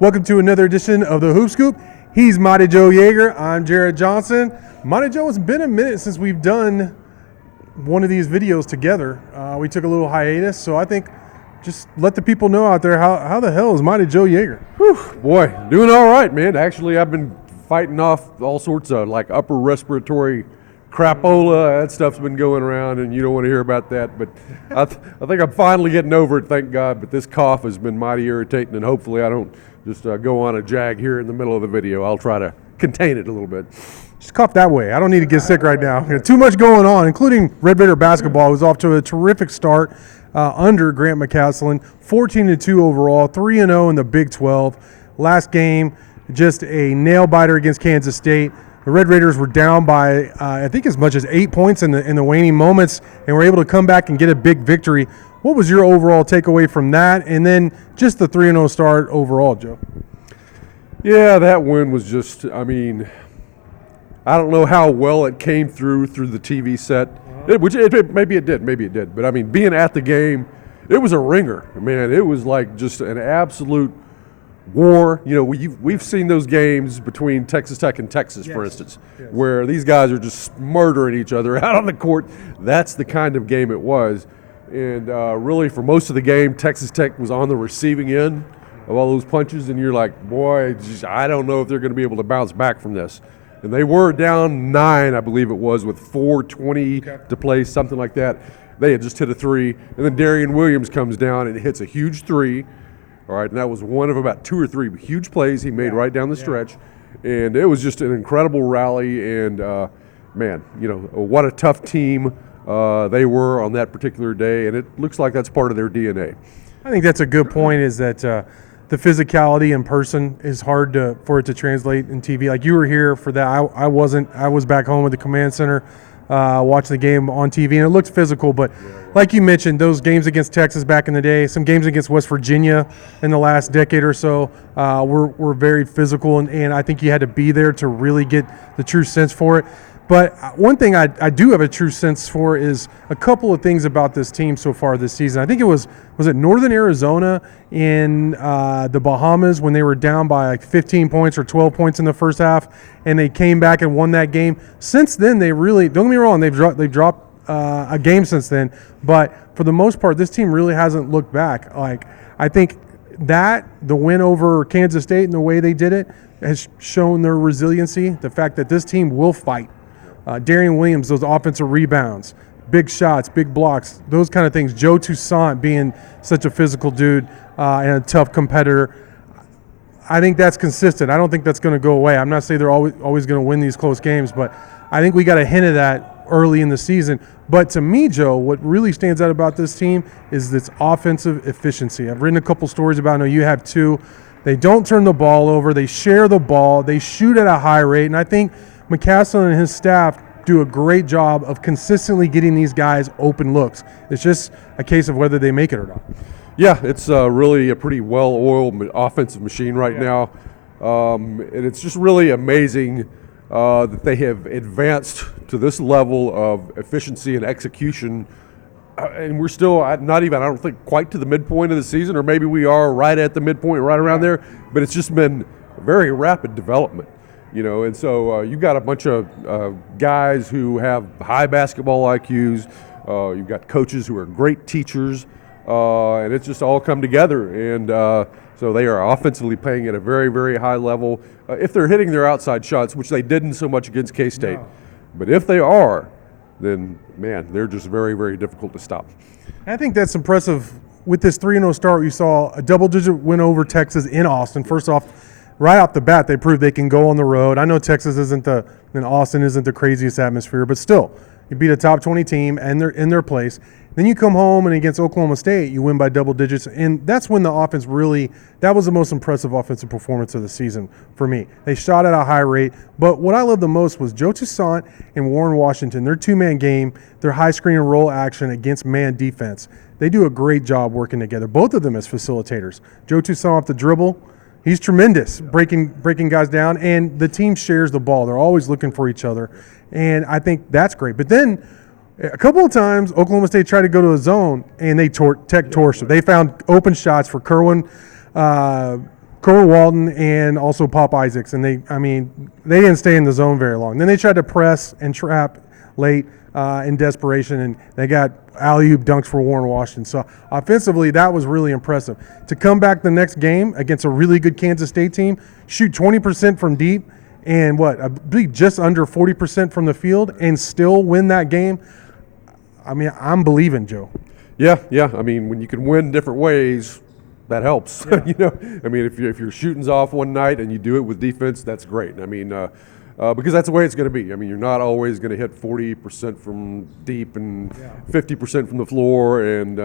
Welcome to another edition of the Hoop Scoop. He's Mighty Joe Yeager. I'm Jarret Johnson. Mighty Joe, it's been a minute since we've done one of these videos together. We took a little hiatus, so I think just let the people know out there how the hell is Mighty Joe Yeager? Whew, boy, doing all right, man. Actually, I've been fighting off all sorts of like upper respiratory crapola. That stuff's been going around, and you don't want to hear about that. But I think I'm finally getting over it, thank God. But this cough has been mighty irritating, and hopefully I don't just go on a jag here in the middle of the video. I'll try to contain it a little bit. Just cough that way. I don't need to get sick right now. Too much going on, including Red Raider basketball, who's off to a terrific start under Grant McCasland. 14-2 overall, 3-0 in the Big 12. Last game, just a nail-biter against Kansas State. The Red Raiders were down by, I think, as much as 8 points in the waning moments, and were able to come back and get a big victory. What was your overall takeaway from that, and then just the 3-0 start overall, Joe? Yeah, that win was just, I mean, I don't know how well it came through the TV set, maybe it did. But, I mean, being at the game, it was a ringer. Man, it was like just an absolute war. You know, we've seen those games between Texas Tech and Texas, for instance, where these guys are just murdering each other out on the court. That's the kind of game it was. And really, for most of the game, Texas Tech was on the receiving end of all those punches, and you're like, boy, geez, I don't know if they're going to be able to bounce back from this. And they were down 9, I believe it was, with 4:20 to play, something like that. They had just hit a 3, and then Darian Williams comes down and hits a huge 3. All right, and that was one of about 2 or 3 huge plays he made right down the stretch. And it was just an incredible rally, and, man, you know, what a tough team they were on that particular day, and it looks like that's part of their DNA. I think that's a good point, is that the physicality in person is hard for it to translate in TV. Like, you were here for that. I wasn't. I was back home at the command center watching the game on TV, and it looked physical. But like you mentioned, those games against Texas back in the day, some games against West Virginia in the last decade or so were very physical, and I think you had to be there to really get the true sense for it. But one thing I do have a true sense for is a couple of things about this team so far this season. I think it was it Northern Arizona in the Bahamas when they were down by like 15 points or 12 points in the first half, and they came back and won that game. Since then, they really, don't get me wrong, they've dropped a game since then, but for the most part, this team really hasn't looked back. Like, I think that the win over Kansas State and the way they did it has shown their resiliency, the fact that this team will fight. Darian Williams, those offensive rebounds, big shots, big blocks, those kind of things. Joe Toussaint being such a physical dude and a tough competitor. I think that's consistent. I don't think that's going to go away. I'm not saying they're always going to win these close games, but I think we got a hint of that early in the season. But to me, Joe, what really stands out about this team is its offensive efficiency. I've written a couple stories about it. I know you have too. They don't turn the ball over. They share the ball. They shoot at a high rate. And I think McCasland and his staff do a great job of consistently getting these guys open looks. It's just a case of whether they make it or not. Yeah, it's really a pretty well-oiled offensive machine right now. And it's just really amazing that they have advanced to this level of efficiency and execution. And we're still not even, I don't think, quite to the midpoint of the season, or maybe we are right at the midpoint, right around there. But it's just been very rapid development. You know, and so you've got a bunch of guys who have high basketball IQs. You've got coaches who are great teachers, and it's just all come together. And so they are offensively playing at a very, very high level. If they're hitting their outside shots, which they didn't so much against K-State, but if they are, then, man, they're just very, very difficult to stop. I think that's impressive. With this 3-0 start, you saw a double-digit win over Texas in Austin. First off, right off the bat, they proved they can go on the road. I know Texas and Austin isn't the craziest atmosphere, but still, you beat a top 20 team and they're in their place. Then you come home and against Oklahoma State, you win by double digits, and that's when the offense really, that was the most impressive offensive performance of the season for me. They shot at a high rate, but what I loved the most was Joe Toussaint and Warren Washington, their two-man game, their high screen and roll action against man defense. They do a great job working together, both of them as facilitators. Joe Toussaint off the dribble, he's tremendous, breaking guys down, and the team shares the ball. They're always looking for each other, and I think that's great. But then a couple of times, Oklahoma State tried to go to a zone, and they tech torched them. They found open shots for Kerwin Kerwin Walton and also Pop Isaacs, and they didn't stay in the zone very long. Then they tried to press and trap late in desperation, and they got alley-oop dunks for Warren Washington. So offensively, that was really impressive. To come back the next game against a really good Kansas State team, shoot 20% from deep, and I believe just under 40% from the field, and still win that game. I mean, I'm believing, Joe. Yeah. I mean, when you can win different ways, that helps. Yeah. I mean, if your shooting's off one night and you do it with defense, that's great. I mean, because that's the way it's going to be. I mean, you're not always going to hit 40% from deep and 50% from the floor, and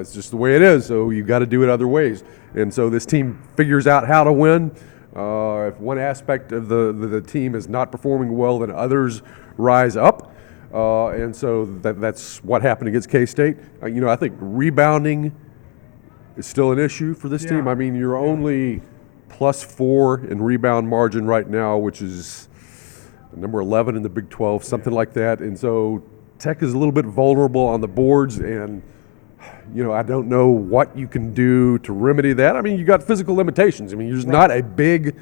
it's just the way it is. So you got to do it other ways. And so this team figures out how to win. If one aspect of the team is not performing well, then others rise up. And so that's what happened against K-State. I think rebounding is still an issue for this team. I mean, you're only +4 in rebound margin right now, which is number 11 in the Big 12, something like that. And so Tech is a little bit vulnerable on the boards, and I don't know what you can do to remedy that. I mean, you got physical limitations. I mean, you're just not a big,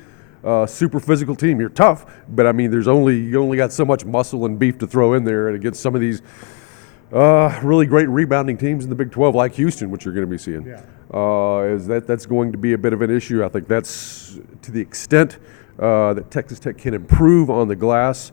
super physical team. You're tough, but I mean, you only got so much muscle and beef to throw in there against some of these really great rebounding teams in the Big 12, like Houston, which you're going to be seeing. That's going to be a bit of an issue. I think that's to the extent that Texas Tech can improve on the glass.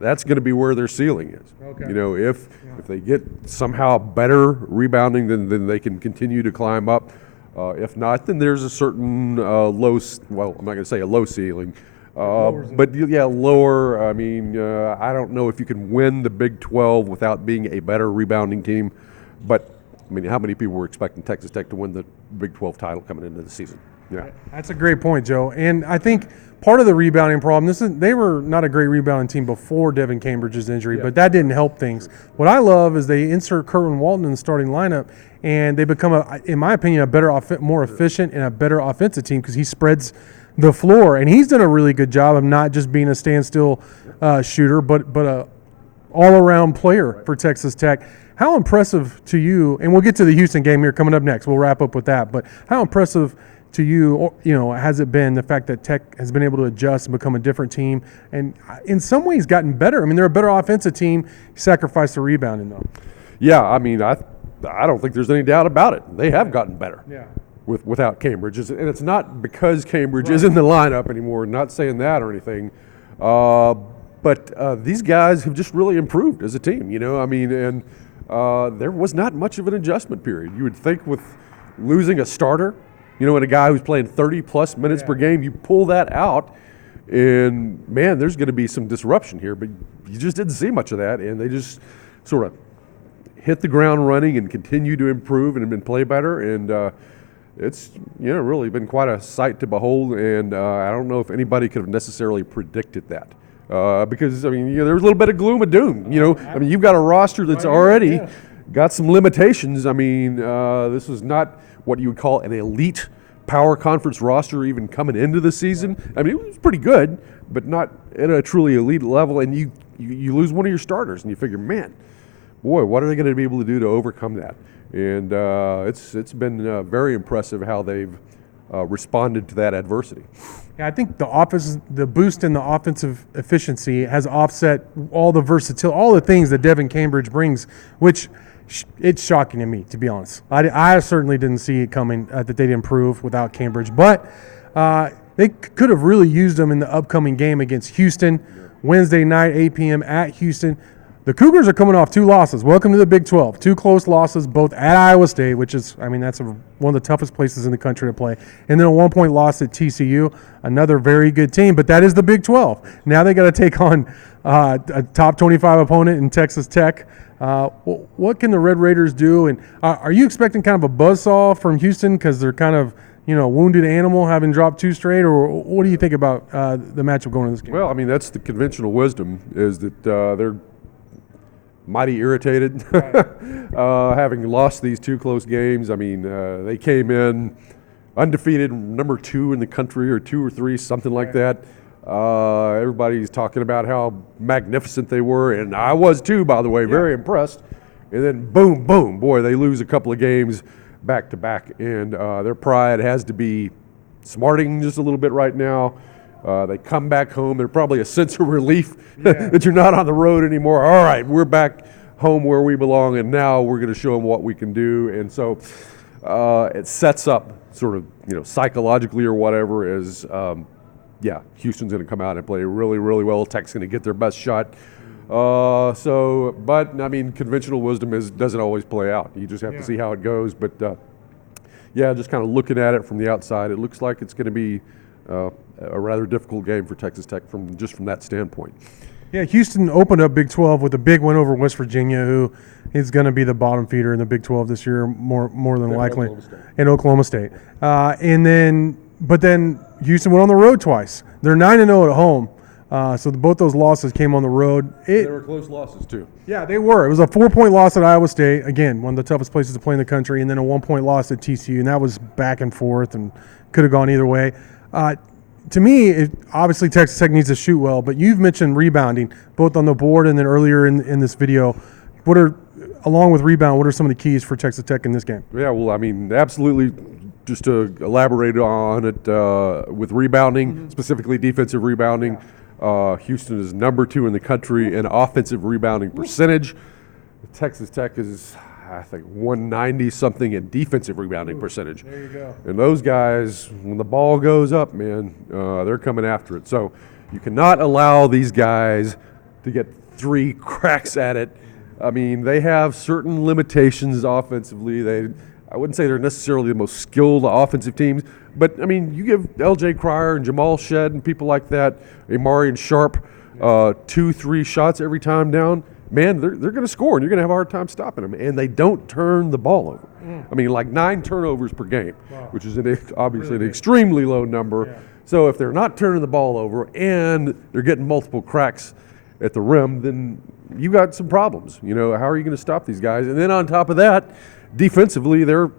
That's going to be where their ceiling is. Okay. If they get somehow better rebounding, then they can continue to climb up. If not, then there's a certain low. Well, I'm not going to say a low ceiling, but lower. I mean, I don't know if you can win the Big 12 without being a better rebounding team. But I mean, how many people were expecting Texas Tech to win the Big 12 title coming into the season? Yeah, that's a great point, Joe. And I think part of the rebounding problem, they were not a great rebounding team before Devin Cambridge's injury, but that didn't help things. What I love is they insert Kerwin Walton in the starting lineup, and they become, in my opinion, a better, more efficient and a better offensive team because he spreads the floor. And he's done a really good job of not just being a standstill shooter, but a all-around player for Texas Tech. How impressive to you, and we'll get to the Houston game here coming up next. We'll wrap up with that. But how impressive to you, has it been the fact that Tech has been able to adjust and become a different team and in some ways gotten better? I mean, they're a better offensive team, sacrifice the rebounding though. Yeah, I mean, I don't think there's any doubt about it. They have gotten better without Cambridge. And it's not because Cambridge is in the lineup anymore, not saying that or anything. But these guys have just really improved as a team, I mean, and there was not much of an adjustment period. You would think with losing a starter, and a guy who's playing 30-plus minutes per game, you pull that out, and, man, there's going to be some disruption here. But you just didn't see much of that, and they just sort of hit the ground running and continue to improve and play better. And it's, really been quite a sight to behold, and I don't know if anybody could have necessarily predicted that. Because, I mean, there was a little bit of gloom and doom. I mean, you've got a roster that's already got some limitations. I mean, this was not what you would call an elite power conference roster even coming into the season. I mean, it was pretty good, but not at a truly elite level. And you lose one of your starters, and you figure, man, boy, what are they going to be able to do to overcome that? And it's been very impressive how they've responded to that adversity. Yeah, I think the boost in the offensive efficiency has offset all the versatility, all the things that Devin Cambridge brings, which it's shocking to me, to be honest. I certainly didn't see it coming that they'd improve without Cambridge, but they could have really used them in the upcoming game against Houston, Wednesday night, 8 p.m. at Houston. The Cougars are coming off 2 losses. Welcome to the Big 12. 2 close losses, both at Iowa State, which is, I mean, that's one of the toughest places in the country to play. And then a 1-point loss at TCU, another very good team. But that is the Big 12. Now they got to take on a top 25 opponent in Texas Tech. What can the Red Raiders do? And are you expecting kind of a buzzsaw from Houston because they're kind of, wounded animal having dropped 2 straight? Or what do you think about the matchup going in this game? Well, I mean, that's the conventional wisdom is that they're mighty irritated having lost these 2 close games. I mean, they came in undefeated, number 2 in the country, or 2 or 3, something like that. Everybody's talking about how magnificent they were, and I was too, by the way, very impressed. And then boom, boom, boy, they lose a couple of games back to back, and their pride has to be smarting just a little bit right now. They come back home. They're probably a sense of relief that you're not on the road anymore. All right, we're back home where we belong, and now we're going to show them what we can do. And so it sets up sort of, psychologically or whatever as, Houston's going to come out and play really, really well. Tech's going to get their best shot. But conventional wisdom doesn't always play out. You just have to see how it goes. But just kind of looking at it from the outside, it looks like it's going to be a rather difficult game for Texas Tech from that standpoint. Yeah, Houston opened up Big 12 with a big win over West Virginia, who is going to be the bottom feeder in the Big 12 this year, more than likely, and Oklahoma State. But then Houston went on the road twice. They're 9-0 at home, so both those losses came on the road. They were close losses too. Yeah, they were. It was a 4-point loss at Iowa State, again, one of the toughest places to play in the country, and then a 1-point loss at TCU, and that was back and forth and could have gone either way. To me, obviously Texas Tech needs to shoot well, but you've mentioned rebounding, both on the board and then earlier in this video. Along with rebound, what are some of the keys for Texas Tech in this game? Yeah, well, absolutely. Just to elaborate on it, with rebounding, specifically defensive rebounding, Houston is number 2 in the country in offensive rebounding percentage. Texas Tech is, I think, 190-something in defensive rebounding percentage. There you go. And those guys, when the ball goes up, man, they're coming after it. So you cannot allow these guys to get 3 cracks at it. They have certain limitations offensively. I wouldn't say they're necessarily the most skilled offensive teams, but, you give L.J. Cryer and Jamal Shedd and people like that, Amarian Sharp, 2-3 shots every time down, man, they're going to score, and you're going to have a hard time stopping them. And they don't turn the ball over. Like 9 turnovers per game, which is obviously an extremely low number. Yeah. So if they're not turning the ball over and they're getting multiple cracks at the rim, then you got some problems. How are you going to stop these guys? And then on top of that, defensively, they're,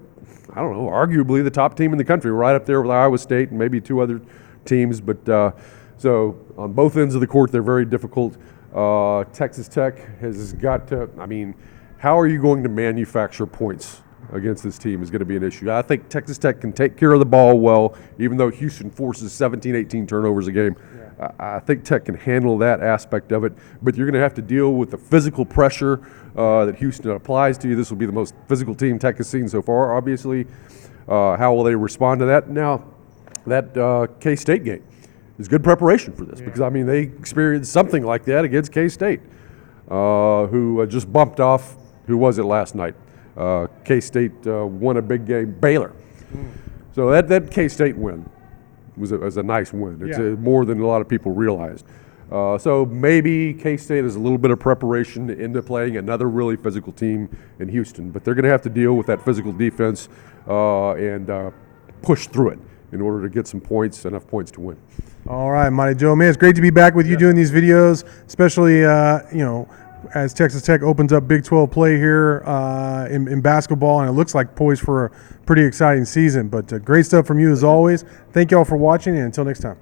arguably the top team in the country, right up there with Iowa State and maybe 2 other teams. But so on both ends of the court, they're very difficult. Texas Tech has got to, how are you going to manufacture points against this team is going to be an issue. I think Texas Tech can take care of the ball well, even though Houston forces 17, 18 turnovers a game. Yeah. I think Tech can handle that aspect of it, but you're going to have to deal with the physical pressure that Houston applies to you. This will be the most physical team Tech has seen so far, obviously. How will they respond to that? Now, that K-State game is good preparation for this because, they experienced something like that against K-State, who just bumped off, who was it last night? K-State won a big game, Baylor. So that K-State win was a nice win. It's more than a lot of people realized. So maybe K-State is a little bit of preparation into playing another really physical team in Houston, but they're going to have to deal with that physical defense and push through it in order to get some points, enough points to win. All right, Mighty Joe, man, it's great to be back with you doing these videos, especially as Texas Tech opens up Big 12 play here in basketball, and it looks like poised for a pretty exciting season. But great stuff from you as always. Thank you all for watching, and until next time.